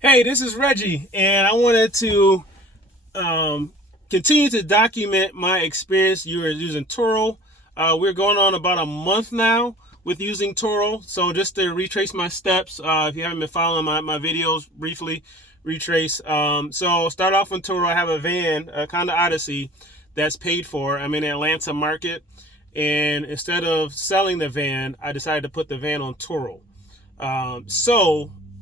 Hey, this is Reggie, and I wanted to um, continue to document my experience using Turo. We're going on about a month now with using Turo. So just to retrace my steps, if you haven't been following my videos, briefly retrace. So start off on Turo. I have a van, a Honda Odyssey, that's paid for. I'm in the Atlanta market, and instead of selling the van, I decided to put the van on Turo.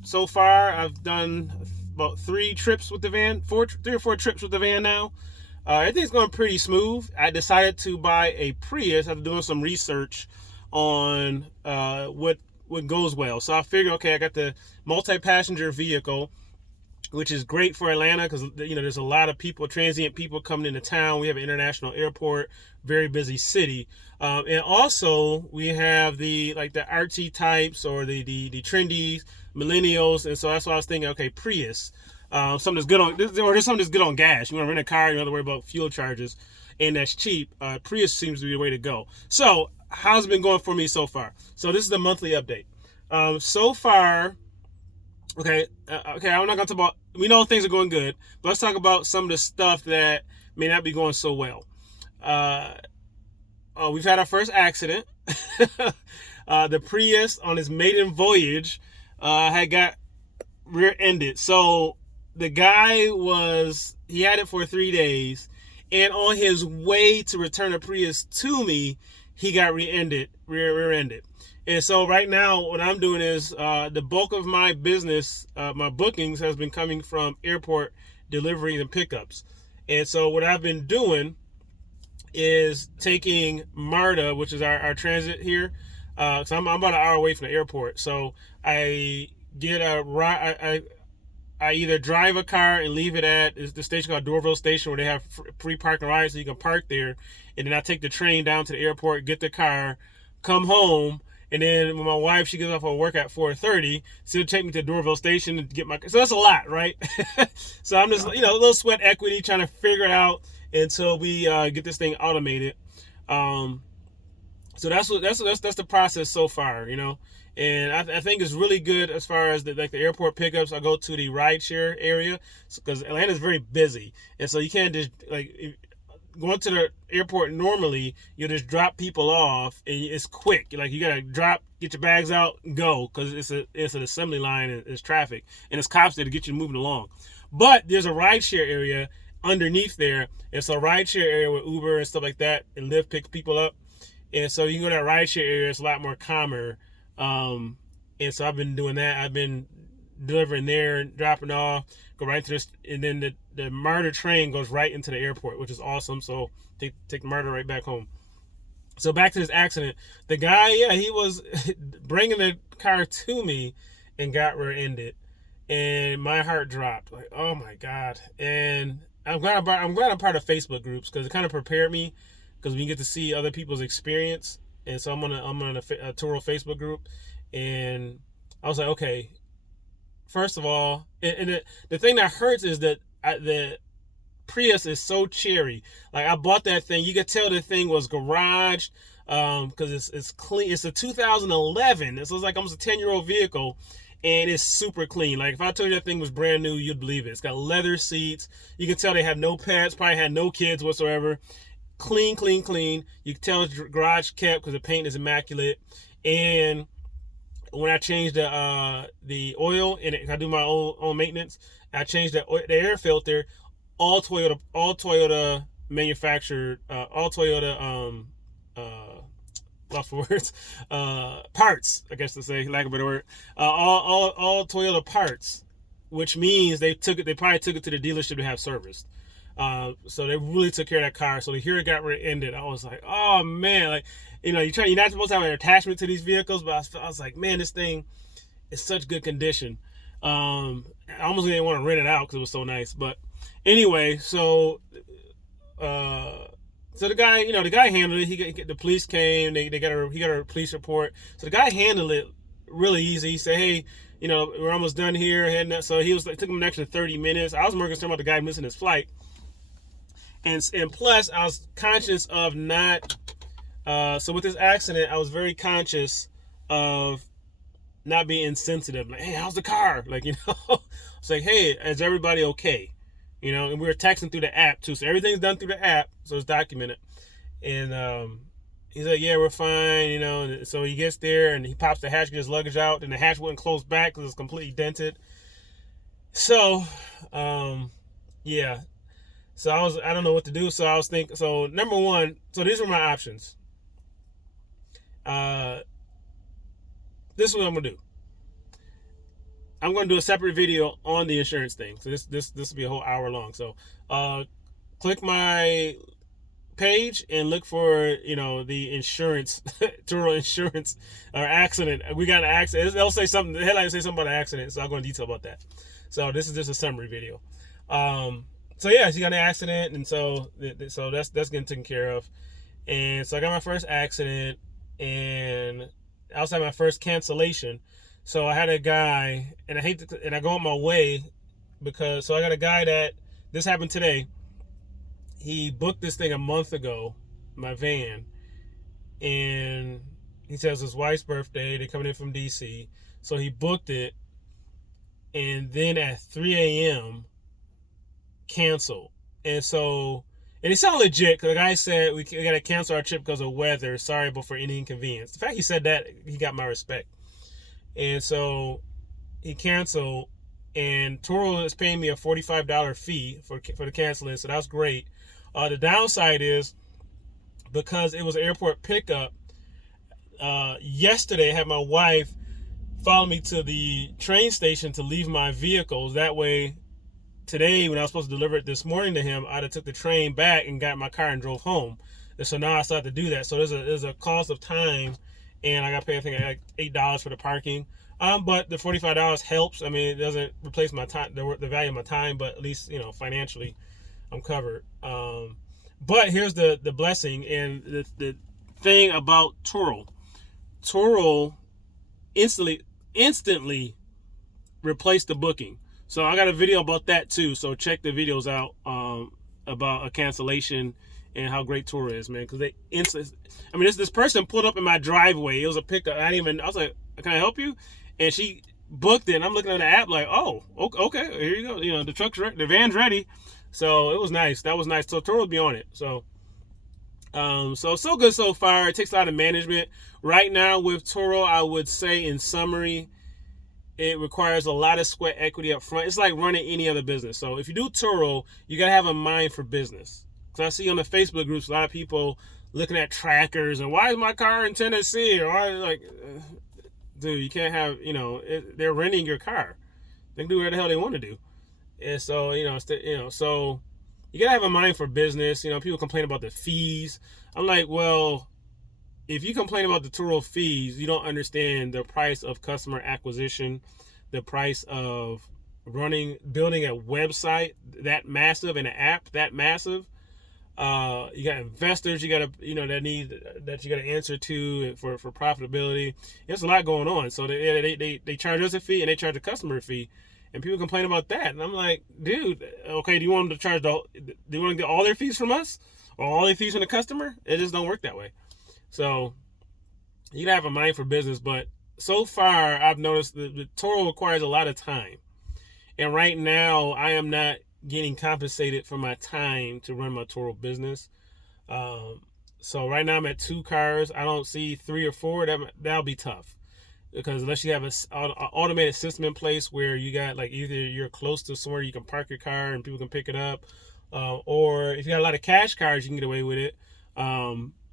So far I've done about 3 trips with the van, 3 or 4 trips with the van now. Everything's going pretty smooth. I decided to buy a Prius after doing some research on what goes well. So I figured, okay, I got the multi-passenger vehicle, which is great for Atlanta because there's a lot of people, transient people coming into town. We have an international airport, very busy city, and also we have the artsy types or the trendy millennials, and so that's why I was thinking, okay, Prius, something that's good on, or there's something that's good on gas. You want to rent a car, you don't have to worry about fuel charges, and that's cheap. Prius seems to be the way to go. So how's it been going for me so far? So this is the monthly update. So far, okay. I'm not gonna talk about. We know things are going good, but let's talk about some of the stuff that may not be going so well. Uh, we've had our first accident. The Prius on its maiden voyage had got rear-ended. So the guy he had it for 3 days, and on his way to return the Prius to me, he got rear-ended. And so right now, what I'm doing is the bulk of my business, my bookings, has been coming from airport deliveries and pickups. And so what I've been doing is taking MARTA, which is our transit here. So I'm about an hour away from the airport. So I get a ride. I either drive a car and leave it at the station called Dorville Station, where they have free parking rides, so you can park there. And then I take the train down to the airport, get the car, come home, and then when my wife, she gets off of work at 4:30, she'll take me to Dorville Station and get my. So that's a lot, right? So I'm just a little sweat equity trying to figure it out until we get this thing automated. Um, so that's the process so far. And I think it's really good as far as the airport pickups. I go to the rideshare area because Atlanta is very busy, and so you can't just going to the airport. Normally you just drop people off and it's quick. You gotta drop, get your bags out, go, because it's an assembly line and it's traffic and it's cops there to get you moving along. But there's a rideshare area underneath there. It's a rideshare area with Uber and stuff like that, and Lyft picks people up. And so you can go to that rideshare area. It's a lot more calmer. And so I've been doing that. I've been delivering there and dropping off, go right into this, and then the MARTA train goes right into the airport, which is awesome. So take the MARTA right back home. So back to this accident. The guy, yeah, he was bringing the car to me and got rear-ended, and my heart dropped. Like, oh my god! And I'm glad I'm part of Facebook groups because it kind of prepared me because we get to see other people's experience. And so I'm on a Turo Facebook group, and I was like, okay, first of all, and the thing that hurts is that the Prius is so cherry. Like, I bought that thing, you could tell the thing was garaged, because it's clean. It's a 2011, so it's like almost a 10-year-old vehicle, and it's super clean. Like, if I told you that thing was brand new, you'd believe it. It's got leather seats. You can tell they have no pets, probably had no kids whatsoever. Clean, clean, clean. You can tell it's garage kept because the paint is immaculate. And when I changed the oil in it, I do my own maintenance. I changed the air filter. All Toyota manufactured, all Toyota lost for words, parts, I guess to say, lack of a better word, all Toyota parts, which means they probably took it to the dealership to have serviced. So they really took care of that car. So to hear it got rear-ended, I was like, oh man, like, you're not supposed to have an attachment to these vehicles, but I was like, man, this thing is such good condition. I almost didn't want to rent it out because it was so nice. But anyway, so the guy handled it. The police came. He got a police report. So the guy handled it really easy. He said, hey, we're almost done here. So it took him an extra 30 minutes. I was more concerned about the guy missing his flight. And plus, I was conscious of not. So with this accident, I was very conscious of not being insensitive. Like, hey, how's the car? Like, it's like, hey, is everybody okay? And we were texting through the app too, so everything's done through the app, so it's documented. And he's like, yeah, we're fine, And so he gets there and he pops the hatch, gets his luggage out, and the hatch wouldn't close back because it's completely dented. So, yeah. So I don't know what to do. So I was thinking. So number one, so these were my options. This is what I'm gonna do. I'm gonna do a separate video on the insurance thing. So this will be a whole hour long. So, click my page and look for the insurance Turo insurance or accident. We got an accident. They'll say something. The headline will say something about an accident. So I'll go into detail about that. So this is just a summary video. So yeah, she got an accident, and so that's getting taken care of. And so I got my first accident, and I also had my first cancellation. So I had a guy, and I go on my way because I got a guy that this happened today. He booked this thing a month ago, my van, and he says his wife's birthday. They're coming in from DC, so he booked it, and then at 3 a.m. canceled. And it sounded legit because the guy said we got to cancel our trip because of weather. Sorry, but for any inconvenience. The fact he said that, he got my respect. And so he canceled, and Turo is paying me a $45 fee for the canceling, so that's great. The downside is because it was airport pickup. Yesterday, I had my wife follow me to the train station to leave my vehicles. That way, today when I was supposed to deliver it this morning to him, I'd have took the train back and got my car and drove home. And so now I still have to do that. So there's a cost of time, and I got to pay, I think, like $8 for the parking. But the $45 helps. I mean, it doesn't replace my time, the value of my time, but at least financially, I'm covered. But here's the blessing and the thing about Turo. Turo instantly replaced the booking. So I got a video about that too. So check the videos out about a cancellation and how great Turo is, man. Because this person pulled up in my driveway. It was a pickup. I was like, can I help you? And she booked it. And I'm looking at the app like, oh, okay, here you go. The van's ready. So it was nice. That was nice. So Turo will be on it. So good so far. It takes a lot of management. Right now with Turo, I would say in summary, it requires a lot of sweat equity up front. It's like running any other business. So if you do Turo, you got to have a mind for business. Because I see on the Facebook groups a lot of people looking at trackers and why is my car in Tennessee? Or why, dude, you can't have, they're renting your car. They can do whatever the hell they want to do. And so, so you got to have a mind for business. People complain about the fees. I'm like, well, if you complain about the Turo fees, you don't understand the price of customer acquisition, the price of building a website that massive and an app that massive. You got investors you got to, that you got to answer to for profitability. There's a lot going on. So they charge us a fee and they charge a customer a fee. And people complain about that. And I'm like, dude, okay, do you want them to do you want to get all their fees from us? Or all their fees from the customer? It just don't work that way. So you gotta have a mind for business. But so far, I've noticed that the Turo requires a lot of time. And right now, I am not getting compensated for my time to run my Turo business. So right now, I'm at 2 cars. I don't see 3 or 4. That'll be tough. Because unless you have an automated system in place where you got either you're close to somewhere you can park your car and people can pick it up, or if you got a lot of cash cars, you can get away with it.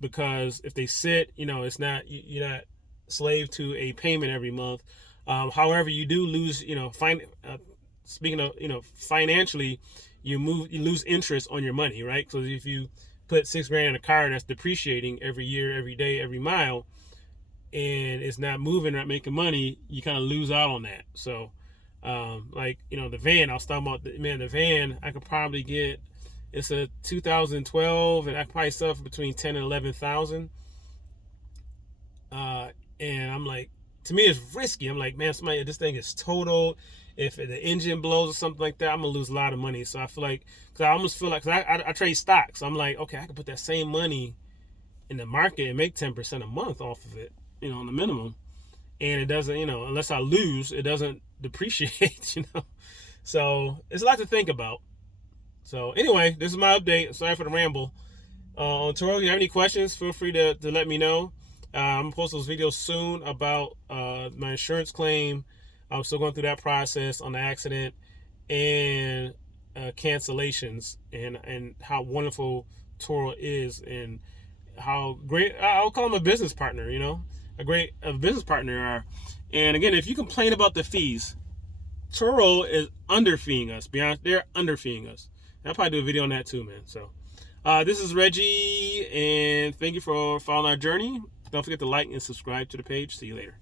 Because if they sit, it's not, you're not slave to a payment every month. However, you do lose, speaking of, financially, you lose interest on your money, right? So if you put $6,000 in a car that's depreciating every year, every day, every mile, and it's not moving, not making money, you kind of lose out on that. So, the van, I was talking about, the van, I could probably get, it's a 2012, and I could probably sell it for between 10 and 11,000. And I'm like, to me, it's risky. I'm like, man, this thing is totaled. If the engine blows or something like that, I'm gonna lose a lot of money. So I feel like, because I almost feel like, because I trade stocks. So I'm like, okay, I can put that same money in the market and make 10% a month off of it, on the minimum. and it doesn't, unless I lose, it doesn't depreciate, So it's a lot to think about. So anyway, this is my update. Sorry for the ramble. On Turo, if you have any questions, feel free to let me know. I'm gonna post those videos soon about my insurance claim. I'm still going through that process on the accident and cancellations, and how wonderful Turo is, and how great I'll call them a business partner. A business partner are. And again, if you complain about the fees, Turo is underfeeing us. They're underfeeing us. And I'll probably do a video on that too, man. So this is Reggie, and thank you for following our journey. Don't forget to like and subscribe to the page. See you later.